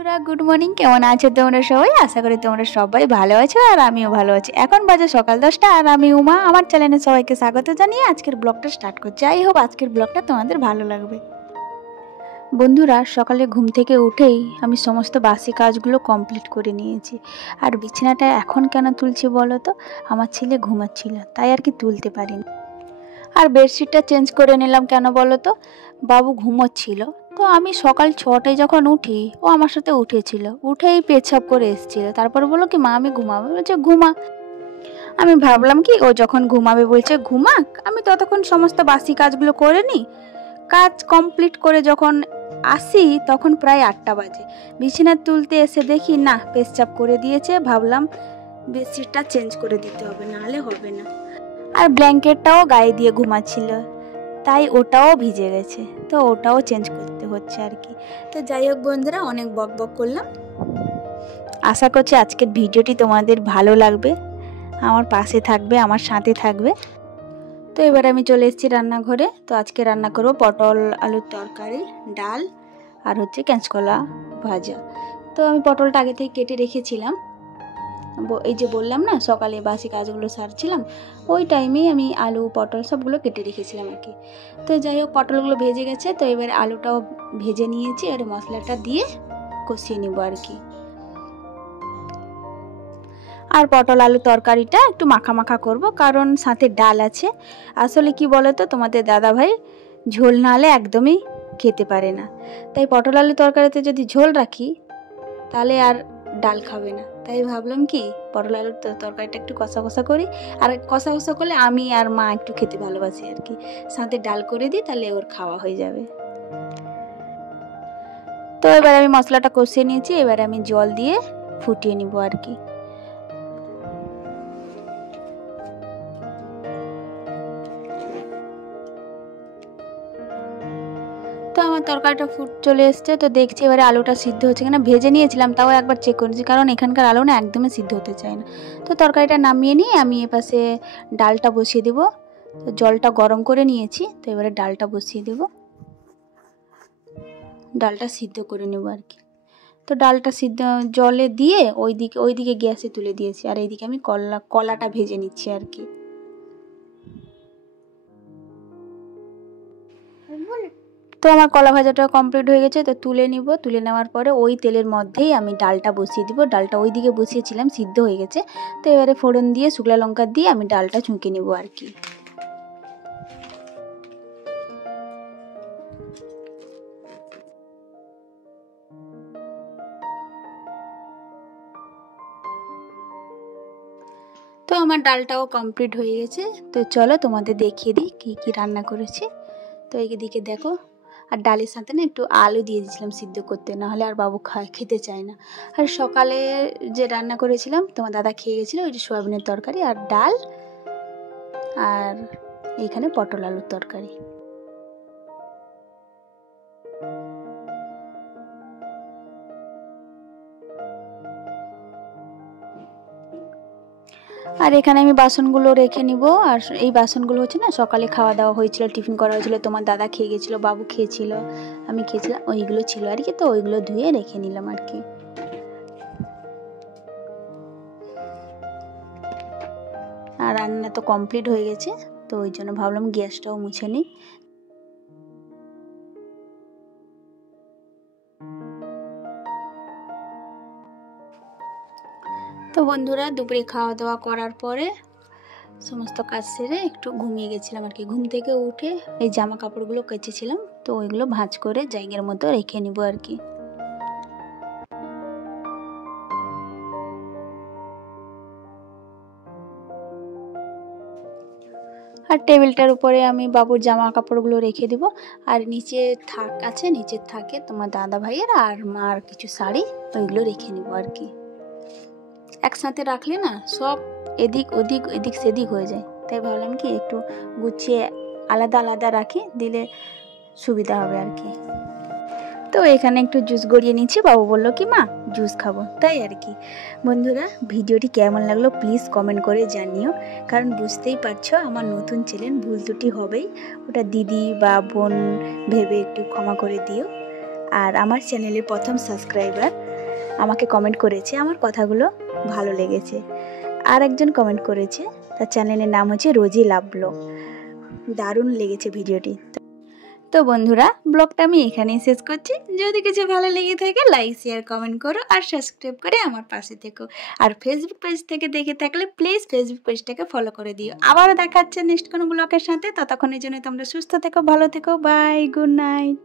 বন্ধুরা good morning, কেমন আছো তোমরা সবাই? আশা করি তোমরা সবাই ভালো আছো আর আমিও ভালো আছি। এখন বাজে সকাল 10টা আর আমি উমা আমার চ্যানেলে সবাইকে স্বাগত জানিয়ে আজকের ব্লগটা স্টার্ট করছি। আই হোপ আজকের ব্লগটা তোমাদের ভালো লাগবে। বন্ধুরা সকালে ঘুম থেকে উঠেই আমি সমস্ত বাসি কাজগুলো কমপ্লিট করে নিয়েছি। আর বিছানাটা এখন কেন তুলছি বলো তো? আমার ছেলে ঘুমাচ্ছিল তাই আর কি তুলতে পারিনি। আর বেডশিটটা চেঞ্জ করে নিলাম কেন বলো তো? বাবু ঘুমোচ্ছিল, তো আমি সকাল 6টায় যখন উঠি ও আমার সাথে উঠেছিল, উঠেই পেচ্ছাপ করে এসেছিল। তারপর বললো কি মা আমি ঘুমাবো, বলছে ঘুমা। আমি ভাবলাম কি ও যখন ঘুমাবে বলছে ঘুমাক, আমি ততক্ষণ সমস্ত বাসি কাজগুলো করে নিই। কাজ কমপ্লিট করে যখন আসি তখন প্রায় 8টা বাজে। বিছানা তুলতে এসে দেখি না পেচ্ছাপ করে দিয়েছে। ভাবলাম বেডশিটটা চেঞ্জ করে দিতে হবে, নাহলে হবে না। আর ব্ল্যাঙ্কেটটাও গায়ে দিয়ে ঘুমাচ্ছিল, তাই ওটাও ভিজে গেছে, তো ওটাও চেঞ্জ করতে হচ্ছে আর কি। তো যাই হোক বন্ধুরা, অনেক বক বক করলাম। আশা করছি আজকের ভিডিওটি তোমাদের ভালো লাগবে, আমার পাশে থাকবে, আমার সাথে থাকবে। তো এবার আমি চলে এসেছি রান্নাঘরে। তো আজকে রান্না করবো পটল আলুর তরকারি, ডাল আর হচ্ছে কাঁচকলা ভাজা। তো আমি পটলটা আগে থেকে কেটে রেখেছিলাম। এই যে বললাম না সকালে বাসি কাজগুলো সারছিলাম, ওই টাইমেই আমি আলু পটল সবগুলো কেটে রেখেছিলাম আর কি। তো যাই হোক পটলগুলো ভেজে গেছে, তো এবার আলুটাও ভেজে নিয়েছি। এবার মশলাটা দিয়ে কষিয়ে নেব আর কি। আর পটল আলু তরকারিটা একটু মাখা মাখা করব, কারণ সাথে ডাল আছে। আসলে কি বলো তো, তোমাদের দাদা ভাই ঝোল না হলে একদমই খেতে পারে না। তাই পটল আলু তরকারিতে যদি ঝোল রাখি তাহলে আর ডাল খাবে না। তাই ভাবলাম কি পটল আলুর তরকারিটা একটু কষা কষা করি, আর কষা কষা করলে আমি আর মা একটু খেতে ভালোবাসি আর কি। সাথে ডাল করে দিই, তাহলে ওর খাওয়া হয়ে যাবে। তো এবার আমি মশলাটা কষিয়ে নিয়েছি, এবার আমি জল দিয়ে ফুটিয়ে নিব আর কি। তো আমার তরকারিটা চলে এসছে, তো দেখছি এবারে আলুটা সিদ্ধ হচ্ছে কিনা। ভেজে নিয়েছিলাম, তাও একবার চেক করেছি, কারণ এখানকার আলু না একদমই সিদ্ধ হতে চায় না। তো তরকারিটা নামিয়ে নিয়ে আমি এপাশে ডালটা বসিয়ে দেবো। তো জলটা গরম করে নিয়েছি, তো এবারে ডালটা বসিয়ে দেব, ডালটা সিদ্ধ করে নেব আর কি। তো ডালটা সিদ্ধ জলে দিয়ে ওইদিকে গ্যাসে তুলে দিয়েছি, আর এইদিকে আমি কলাটা ভেজে নিচ্ছি আর কি। তো আমার কলা ভাজাটা কমপ্লিট হয়ে গেছে, তো তুলে নিব। তুলে নেওয়ার পরে ওই তেলের মধ্যেই আমি ডালটা বসিয়ে দিব। ডালটা ওই দিকে বসিয়েছিলাম, সিদ্ধ হয়ে গেছে। তো এবারে ফোড়ন দিয়ে শুকনো লঙ্কা দিয়ে আমি ডালটা ছুঁকে নিব আর কি। তো আমার ডালটাও কমপ্লিট হয়ে গেছে। তো চলো তোমাদের দেখিয়ে দিই কী কী রান্না করেছি। তো এইদিকে দেখো, আর ডালের সাথে না একটু আলু দিয়ে দিয়েছিলাম সিদ্ধ করতে, নাহলে আর বাবু খেতে চায় না। আর সকালে যে রান্না করেছিলাম তোমার দাদা খেয়ে গেছিলো, ওই যে সয়াবিনের তরকারি আর ডাল, আর এইখানে পটল আলুর তরকারি। আর এখানে আমি বাসনগুলো রেখে নিব। আর এই বাসনগুলো হচ্ছে না সকালে খাওয়া দাওয়া হয়েছিল, টিফিন করা হয়েছিল, তোমার দাদা খেয়ে গেছিলো, বাবু খেয়েছিল, আমি খেয়েছিলাম, ওইগুলো ছিল আর কি। তো ওইগুলো ধুয়ে রেখে নিলাম আর কি। আর রান্না তো কমপ্লিট হয়ে গেছে, তো ওই জন্য ভাবলাম গ্যাসটাও মুছে নিই। তো বন্ধুরা দুপুরে খাওয়া দাওয়া করার পরে সমস্ত কাজ সেরে একটু ঘুমিয়ে গেছিলাম আর কি। ঘুম থেকে উঠে এই জামা কাপড়গুলো কেচেছিলাম, তো ওইগুলো ভাঁজ করে জায়গার মতো রেখে নিব আর কি। আর টেবিলটার উপরে আমি বাবুর জামা কাপড়গুলো রেখে দিব। আর নিচে থাক আছে, নিচের থাকে তোমার দাদা ভাইয়ের আর মার কিছু শাড়ি, ওইগুলো রেখে নিব আর কি। একসাথে রাখলে না সব এদিক ওদিক এদিক সেদিক হয়ে যায়, তাই ভাবলাম কি একটু গুছিয়ে আলাদা আলাদা রাখি, দিলে সুবিধা হবে আর কি। তো এখানে একটু জুস গড়িয়ে নিচ্ছি, বাবু বললো কি মা জুস খাবো, তাই আর কি। বন্ধুরা ভিডিওটি কেমন লাগলো প্লিজ কমেন্ট করে জানিও, কারণ বুঝতেই পারছো আমার নতুন চ্যানেল, ভুল ত্রুটি হবেই, ওটা দিদি বা বোন ভেবে একটু ক্ষমা করে দিও। আর আমার চ্যানেলের প্রথম সাবস্ক্রাইবার আমাকে কমেন্ট করেছে, আমার কথাগুলো ভালো লেগেছে। আর একজন কমেন্ট করেছে, তার চ্যানেলের নাম হচ্ছে রোজি লাভ ব্লগ, দারুণ লেগেছে ভিডিওটি। তো বন্ধুরা, ব্লগটা আমি এখানেই শেষ করছি। যদি কিছু ভালো লেগে থাকে লাইক শেয়ার কমেন্ট করো আর সাবস্ক্রাইব করে আমার পাশে থেকো। আর ফেসবুক পেজ থেকে দেখে থাকলে প্লিজ ফেসবুক পেজটাকে ফলো করে দিও। আবারও দেখা হচ্ছে নেক্সট কোনো ব্লগের সাথে। ততক্ষণের জন্য তোমরা সুস্থ থেকো, ভালো থেকো, বাই, গুড নাইট।